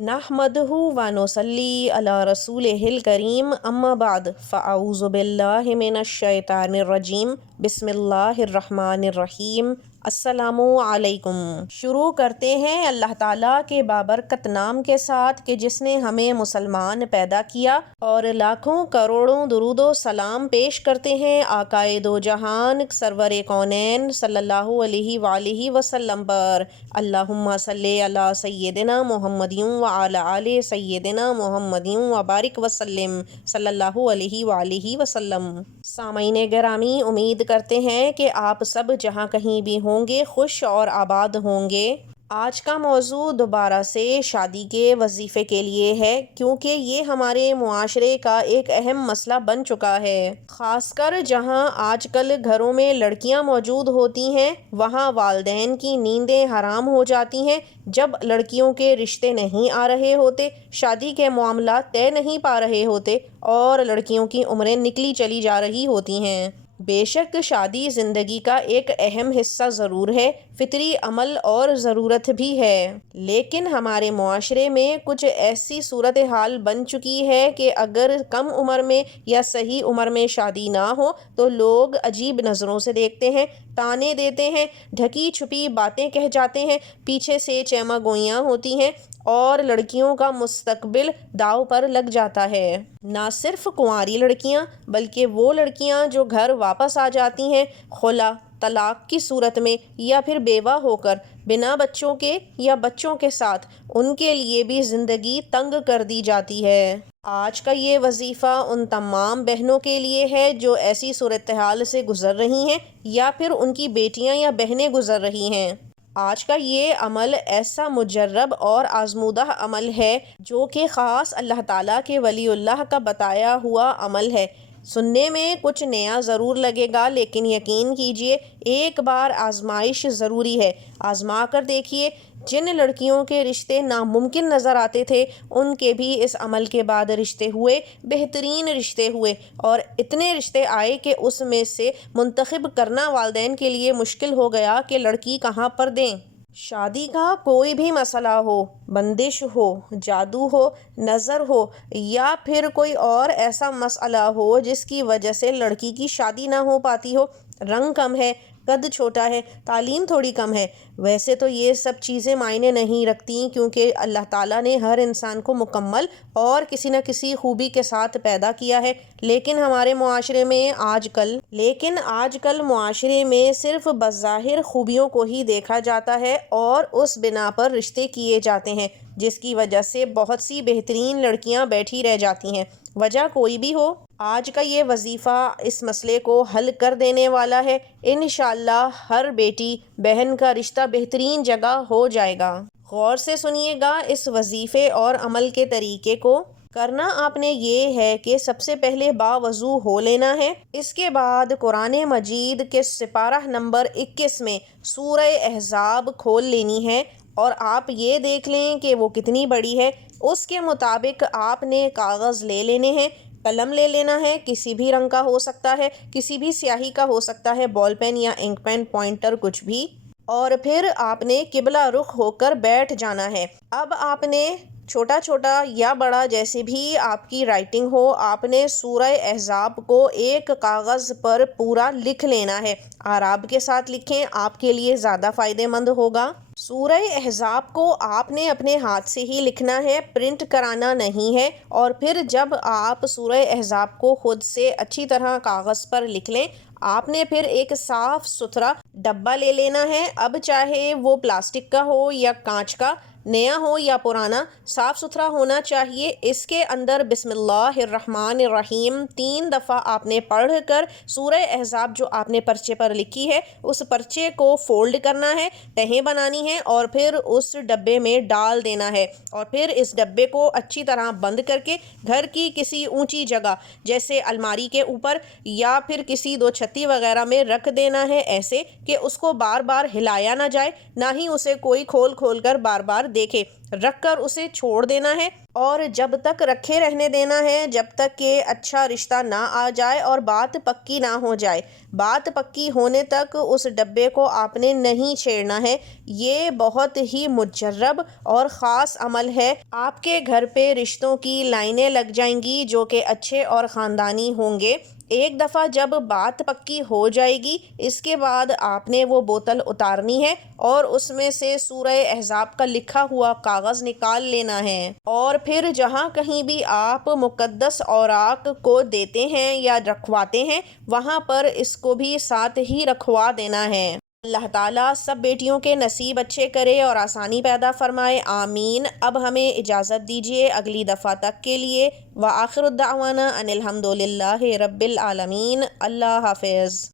नहमदहु व नुसल्ली अला रसूलिहिल करीम अम्मा बाद फ़अऊज़ु बिल्लाहि मिनश शैतानिर रजीम बिस्मिल्लाहिर रहमानिर रहीम अस्सलामु अलैकुम। शुरू करते हैं अल्लाह ताला के बाबरकत नाम के साथ कि जिसने हमें मुसलमान पैदा किया, और लाखों करोड़ों दुरूदो सलाम पेश करते हैं आकाए दो जहान सरवर कौनैन सल्लल्लाहु अलैहि वालिहि वसल्लम पर। अल्लाहुम्मा सल्ले अला सय्यिदिना मुहम्मदिन व अला आले सय्यिदिना मुहम्मदिन व बारिक वसल्लिम सल्लल्लाहु अलैहि वालिहि वसल्लम। सामईन गिरामी, उम्मीद करते हैं कि आप सब जहाँ कहीं भी होंगे खुश और आबाद होंगे। आज का मौजू दोबारा से शादी के वजीफ़े के लिए है, क्योंकि ये हमारे मुआशरे का एक अहम मसला बन चुका है। ख़ासकर जहाँ आजकल घरों में लड़कियाँ मौजूद होती हैं, वहाँ वालिदैन की नींदें हराम हो जाती हैं। जब लड़कियों के रिश्ते नहीं आ रहे होते, शादी के मामला तय नहीं पा रहे होते, और लड़कियों की उम्रें निकली चली जा रही होती हैं। बेशक शादी ज़िंदगी का एक अहम हिस्सा ज़रूर है, फितरी अमल और ज़रूरत भी है, लेकिन हमारे मुआशरे में कुछ ऐसी सूरत हाल बन चुकी है कि अगर कम उम्र में या सही उम्र में शादी ना हो तो लोग अजीब नज़रों से देखते हैं, ताने देते हैं, ढकी छुपी बातें कह जाते हैं, पीछे से चैमा गोइयाँ होती हैं और लड़कियों का मुस्तकबिल दाव पर लग जाता है। ना सिर्फ कुंवारी लड़कियां, बल्कि वो लड़कियां जो घर वापस आ जाती हैं खुला, तलाक की सूरत में, या फिर बेवा होकर बिना बच्चों के या बच्चों के साथ, उनके लिए भी ज़िंदगी तंग कर दी जाती है। आज का ये वजीफ़ा उन तमाम बहनों के लिए है जो ऐसी सूरत हाल से गुज़र रही हैं या फिर उनकी बेटियां या बहनें गुज़र रही हैं। आज का ये अमल ऐसा मुजर्रब और आजमूदा अमल है जो कि ख़ास अल्लाह ताला के वलीउल्लाह का बताया हुआ अमल है। सुनने में कुछ नया ज़रूर लगेगा, लेकिन यकीन कीजिए एक बार आजमाइश ज़रूरी है। आजमा कर देखिए। जिन लड़कियों के रिश्ते नामुमकिन नज़र आते थे, उनके भी इस अमल के बाद रिश्ते हुए, बेहतरीन रिश्ते हुए, और इतने रिश्ते आए कि उसमें से मुंतखब करना वालिदैन के लिए मुश्किल हो गया कि लड़की कहाँ पर दें। शादी का कोई भी मसला हो, बंदिश हो, जादू हो, नज़र हो, या फिर कोई और ऐसा मसला हो जिसकी वजह से लड़की की शादी ना हो पाती हो, रंग कम है, कद छोटा है, तालीम थोड़ी कम है, वैसे तो ये सब चीज़ें मायने नहीं रखती, क्योंकि अल्लाह ताला ने हर इंसान को मुकम्मल और किसी न किसी खूबी के साथ पैदा किया है। लेकिन हमारे मुआशरे में आजकल मुआशरे में सिर्फ बज़ाहिर खूबियों को ही देखा जाता है और उस बिना पर रिश्ते किए जाते हैं, जिसकी वजह से बहुत सी बेहतरीन लड़कियां बैठी रह जाती हैं। वजह कोई भी हो, आज का ये वजीफ़ा इस मसले को हल कर देने वाला है। इंशाअल्लाह हर बेटी बहन का रिश्ता बेहतरीन जगह हो जाएगा। गौर से सुनिएगा इस वजीफ़े और अमल के तरीके को। करना आपने ये है कि सबसे पहले बावज़ू हो लेना है। इसके बाद कुरान मजीद के सिपारा नंबर 21 में सूरह अहज़ाब खोल लेनी है, और आप ये देख लें कि वो कितनी बड़ी है। उसके मुताबिक आपने कागज़ ले लेने हैं, कलम ले लेना है, किसी भी रंग का हो सकता है, किसी भी स्याही का हो सकता है, बॉल पेन या इंक पेन, पॉइंटर, कुछ भी, और फिर आपने किबला रुख होकर बैठ जाना है। अब आपने छोटा छोटा या बड़ा जैसे भी आपकी राइटिंग हो, आपने सूरह अहज़ाब को एक कागज़ पर पूरा लिख लेना है। आराब के साथ लिखें, आपके लिए ज़्यादा फ़ायदेमंद होगा। सूरह अहज़ाब को आपने अपने हाथ से ही लिखना है, प्रिंट कराना नहीं है। और फिर जब आप सूरह अहज़ाब को खुद से अच्छी तरह कागज़ पर लिख लें, आपने फिर एक साफ़ सुथरा डब्बा ले लेना है। अब चाहे वो प्लास्टिक का हो या कांच का, नया हो या पुराना, साफ़ सुथरा होना चाहिए। इसके अंदर बिस्मिल्लाहिर्रहमानिर्रहीम 3 दफ़ा आपने पढ़ कर सूरह अहज़ाब जो आपने पर्चे पर लिखी है, उस पर्चे को फ़ोल्ड करना है, तहें बनानी है, और फिर उस डब्बे में डाल देना है। और फिर इस डब्बे को अच्छी तरह बंद करके घर की किसी ऊंची जगह जैसे अलमारी के ऊपर या फिर किसी दो छत्ती वगैरह में रख देना है, ऐसे कि उसको बार बार हिलाया ना जाए, ना ही उसे कोई खोल खोल कर बार बार دیکھے رکھ کر اسے چھوڑ دینا ہے، اور جب تک رکھے رہنے دینا ہے جب تک کہ اچھا رشتہ نہ آ جائے اور بات پکی نہ ہو جائے۔ بات پکی ہونے تک اس ڈبے کو آپ نے نہیں چھیڑنا ہے۔ یہ بہت ہی مجرب اور خاص عمل ہے۔ آپ کے گھر پہ رشتوں کی لائنیں لگ جائیں گی جو کہ اچھے اور خاندانی ہوں گے۔ ایک دفعہ جب بات پکی ہو جائے گی اس کے بعد آپ نے وہ بوتل اتارنی ہے اور اس میں سے سورہ احزاب کا لکھا ہوا کاغذ نکال لینا ہے، اور پھر جہاں کہیں بھی آپ مقدس اوراق کو دیتے ہیں یا رکھواتے ہیں وہاں پر اس کو بھی ساتھ ہی رکھوا دینا ہے۔ اللہ تعالیٰ سب بیٹیوں کے نصیب اچھے کرے اور آسانی پیدا فرمائے، آمین۔ اب ہمیں اجازت دیجیے اگلی دفعہ تک کے لیے، وآخر الدعوانا ان الحمد للہ رب العالمین۔ اللہ حافظ۔